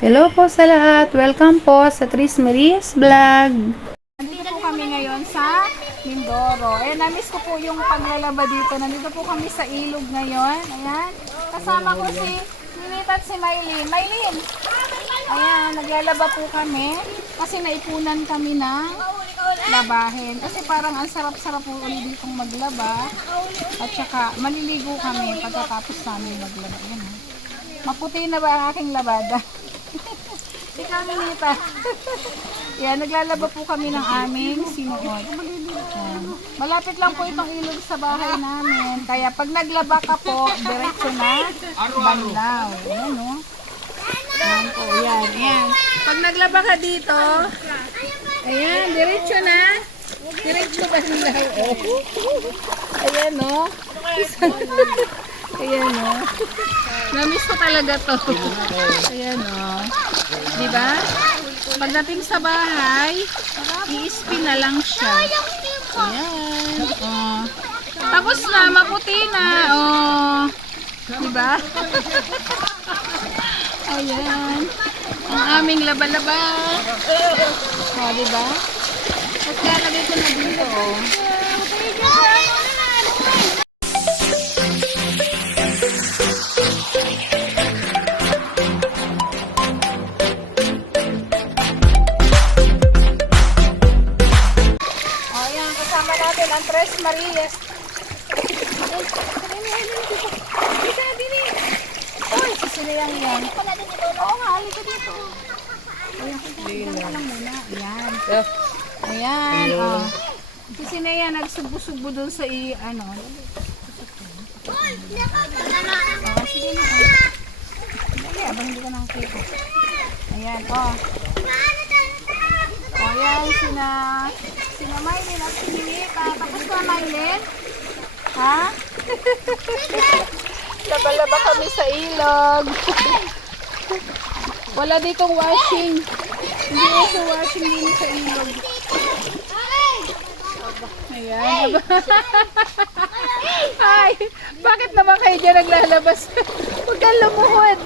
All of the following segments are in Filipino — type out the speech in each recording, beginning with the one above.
Hello po sa lahat. Welcome po sa Tris Maria's Vlog. Nandito po kami ngayon sa Mindoro. Namiss ko po yung paglalaba dito. Nandito po kami sa ilog ngayon. Ayan. Kasama ko si Ninita at si Maylin. Maylin! Ayan, naglalaba po kami. Kasi naipunan kami ng labahin. Kasi parang ang sarap-sarap po ulit ditong maglaba. At saka maliligo kami pagkatapos namin maglaba. Ayan. Maputi na ba ang aking labada? Ikaw, Ninita. Yan, naglalaba po kami ng aming sinuot. Malapit lang po itong ilog sa bahay namin. Kaya pag naglaba ka po, diretso na banlaw. Ayan, no? Ayan po, yan, yan. Pag naglaba ka dito, ayan, diretso na. Diretso banlaw. Ayan, no? Ayan, no? Namiss ko talaga to. Ayan, no? Diba? Pagdating sa bahay, i-spin na lang siya. Ayan. Oh. Tapos na, maputi na. Oh. Diba? Ayan. Ang aming laba-laba. Oh, diba? At lalagay ko na dito. Oh. Ang Tres Marias. Uy, sisilihan yan. Oo nga, halika dito. Ayan, ka lang muna. Ayan. Ayan, oh. Sisilihan, nagsugbo-sugbo doon sa ano. Sige na. Dali, abang hindi ka nakakita. Ayan, oh. Ayan, sina Maylin at si Ninita. Tapos na, Maylin? Ha? Laba-laba kami sa ilog. Wala ditong washing. Hindi uso washing din sa ilog. Ayan. Ay, bakit naman kayo dyan naglalabas? Huwag kang lumuhod.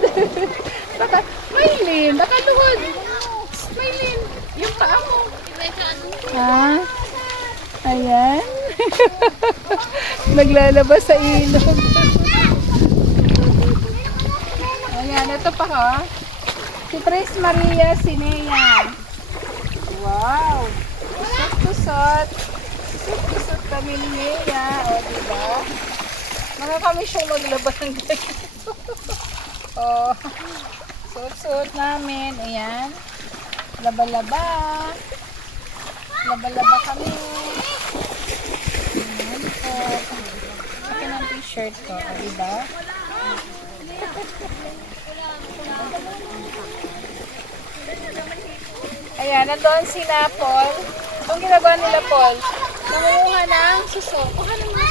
Maylin, nakaluhod. Maylin, yung paa mo. Ha? Ayan. Naglalabas sa ilog. Ayan, ito pa ka. Si Tres Maria Sinea. Wow. Tusot-tusot. Tusot-tusot kami ni Nea. O, diba? Mga kami siyang maglaba ng ganito. O. Suot-suot namin. Ayan. Laba-laba. Laba-laba kami. Ayan po. Akin ang t-shirt ko. O, diba? Ayan, nandoon si Paul. Anong ginagawa nila, Paul? Nangunguha ng suso. Kuha ng suso.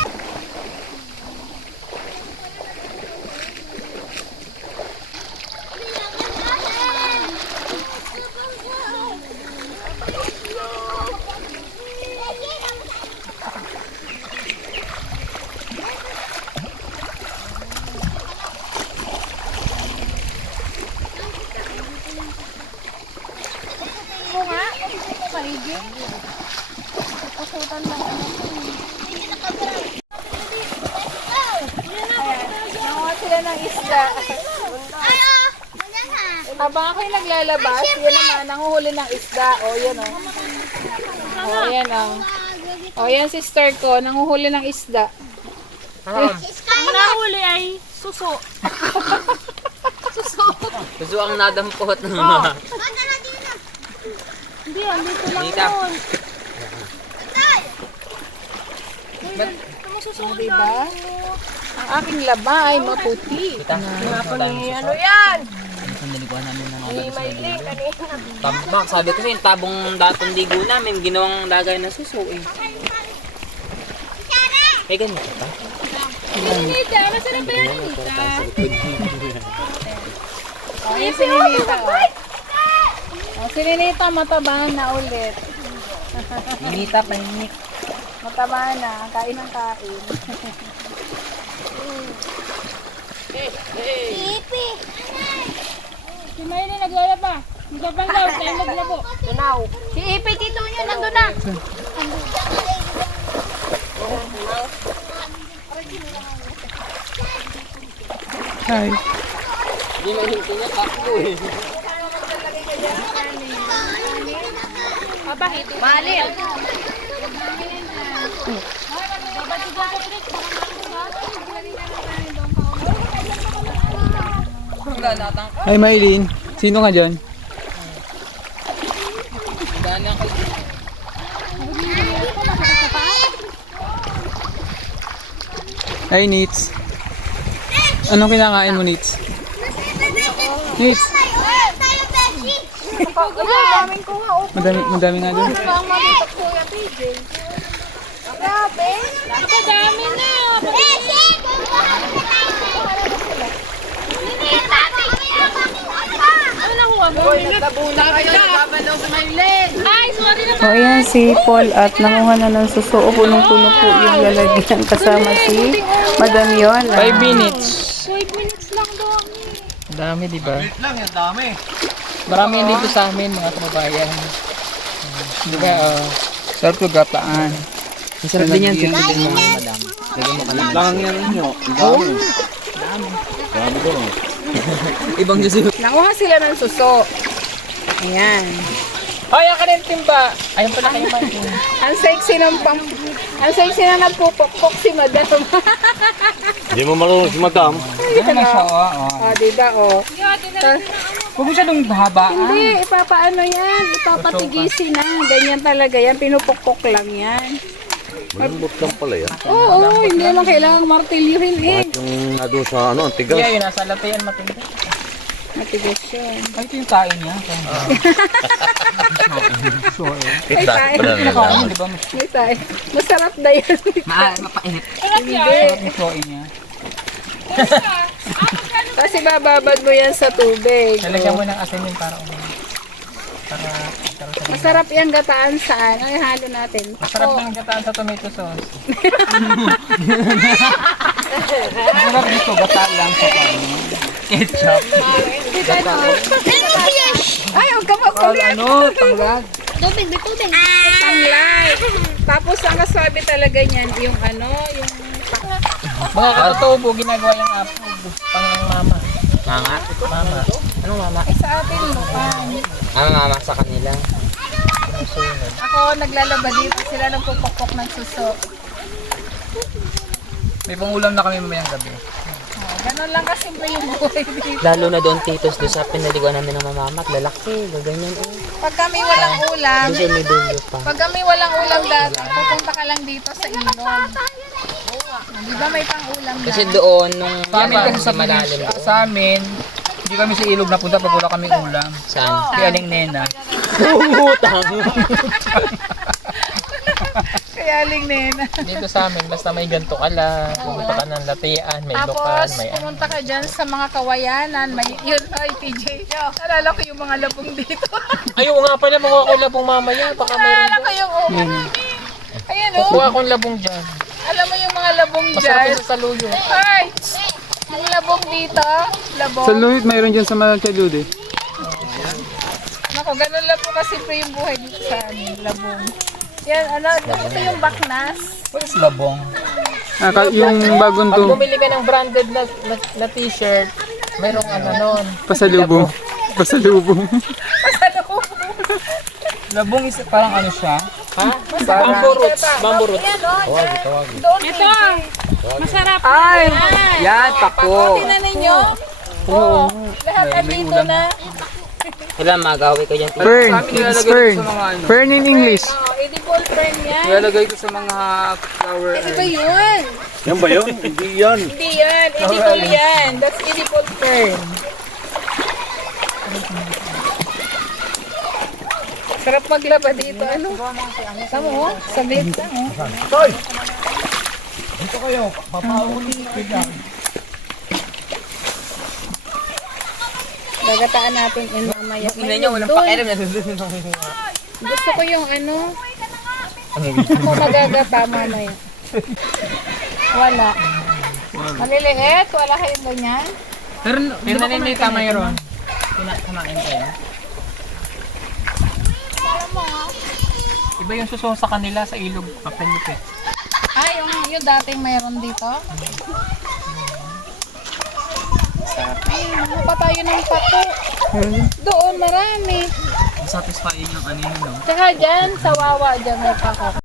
Maigi. Pusutan lang ano ko. Ayan, nanguha sila ng isda. Habang ako'y naglalabas, yun naman, nanguhuli ng isda. O, yan o. O, yan o. O, yan sister ko, nanguhuli ng isda. Ang nahuli ay suso. Suso. Suso ang nadampot. Hindi, andito lang yun. Diba? Ang aking laba ay maputi. Ano yan? Naliguan namin ng mga tabak. Sabi ko yung tabong datong ligo namin, ginawang lagay na suso eh. Eh, ganito pa? Ninita, masarap ba yan, Ninita? Ayan si Ninita. Si Ninita mataba na ulit. Ninita, pahinik. Mataba na. Kain ng kain. Si Maylin naglalaba. Magpapanlaw, tayo maglabo. Tunaw. Si Ipay dito niya, nandun na. Hi. Hindi mahinti niya, takbo eh. Malin. Ay, Maylin. Sino ka dyan? Daan lang kayo. Ay, Nits. Anong kinakain mo, Nits? Nits. Madami nga doon. Ako dami na. Ano nakuha mo? Ay, sorry na. So, ayan si Paul at nanguha na ng suso. Punong-puno po yung lalagyan kasama si Madam Yola. 5 minutes. 5 minutes lang doon. Dami, di ba? Lang, yung dami. Marami yan dito sa amin, mga kababayan. Di ba, sarap ko gataan. Masarap din yan, tingnan mo, madam. Lagyan mo ka lang. Lang yan ninyo. Dami. Dami ko. Ibang susunod. Nanguha sila ng suso. Ayan. Ay, ang kanin timba. Ayun pala kayo man. Ang sexy na nagpupokpok si Madam. Hindi mo marunong si madam. Ganun na siya, oo. Diba, Huwag mo siya nung habaan. Hindi, ipapaano yan. Ipapatigisin na. Ganyan talaga yan. Pinupokpok lang yan. Malambot lang pala yan. Oo, hindi naman kailangang martilyuhin eh. Yung doon sa ano, ang tigas. Yeah, yun, nasa latayan matindi. Matigas yun. Ay, ito yung kain niya. Ay, tayo. Pinakain, di ba? May tayo. Masarap na yan. Mapainit. Hindi. Sarap yung soin niya. Kasi bababad mo yan sa tubig. Lalagyan mo ng asin yun para Masarap yung gataan saan. Ay, halo natin. masarap ng gataan sa tomato sauce. Masarap dito, gataan lang sa ketchup. Ay, huwag ka makulit. Ano, tanggad. Tanglay. Tapos ang kaswabe talaga niyan, yung ano, yung Mga katutubo, ginagawa yung apple. Pang mama. Mama? Mama. Anong mama? ay sa atin lupan. Mama sa kanila. Ako naglalaba dito, sila nagpupokpok ng suso. May pangulam na kami mamayang gabi. Ganun lang kasimple yung buhay dito. Lalo na doon titos, doon sa pinaliguan namin ng mamamat. Lalaki, gaganyan eh. Pag kami walang ulam, Doon siya may dulo pa. pag kami walang ulam dati, pupunta ka lang dito sa ilog. Di ba may pang-ulam na? Kasi doon, nung Sa amin kasi sa malalim sa amin, hindi kami sa ilog napunta pag wala kami ulam. Saan? Kaya Aling Nena. Utang! Kaya aling nena. Dito sa amin, basta may ganto ka lang, pumunta ka ng latian, may Tapos, lokan, may ano. pumunta ka dyan sa mga kawayanan. May, yun, ay, TJ. Nalala ko yung mga labong dito. Ayaw nga pala, mga ako labong mamaya, baka mayroon Nalala ko doon. yung Ayan o. Kukuha akong labong dyan. Alam mo yung mga labong Masarap dyan. yun sa saluyo. Ay! Yung labong dito. Labong. Luhit, mayroon dyan sa Malachalude. Nako, ganun lang po kasi yung buhay dito sa amin. Labong. Yan, ano, ito yung baknas. What is labong? Yung bagong Pag bumili ka ng branded na t-shirt, mayroong ano nun. pasalubong. Pasalubong. Labong is parang ano siya? Ha? Bamboo roots. Bamboo roots. Ito. Masarap. Ay! Yan, tako. Tingnan ninyo. Oo. Lahat andito na. Wala, magawi ko dyan. Fern. It's fern. Fern in English. Edible fern yan. Nilalagay ko sa mga flower. Ano ba yun? Yan ba yun? Hindi yan. Hindi yan. Edible yan. That's edible fern. Sarap maglaba dito. Ano? Tama mo? Saglit lang. Oh. Dito kayo. Papauli. Gagataan natin yun mamaya. Tingnan nyo, walang pakialam na Gusto ko yung ano. Kung magagata mamaya. Wala. Maliliit? Wala kayong ganyan? Pero naninita mayroon. Kumain kayo? Alam mo ha? Iba yung suso sa kanila sa ilog. Papanipit. Ah, yung dating mayroon dito? Ay, ano pa tayo ng pato? Doon, marami. Satisfying yung ano yun, no? Tsaka dyan, sa wawa dyan may pako.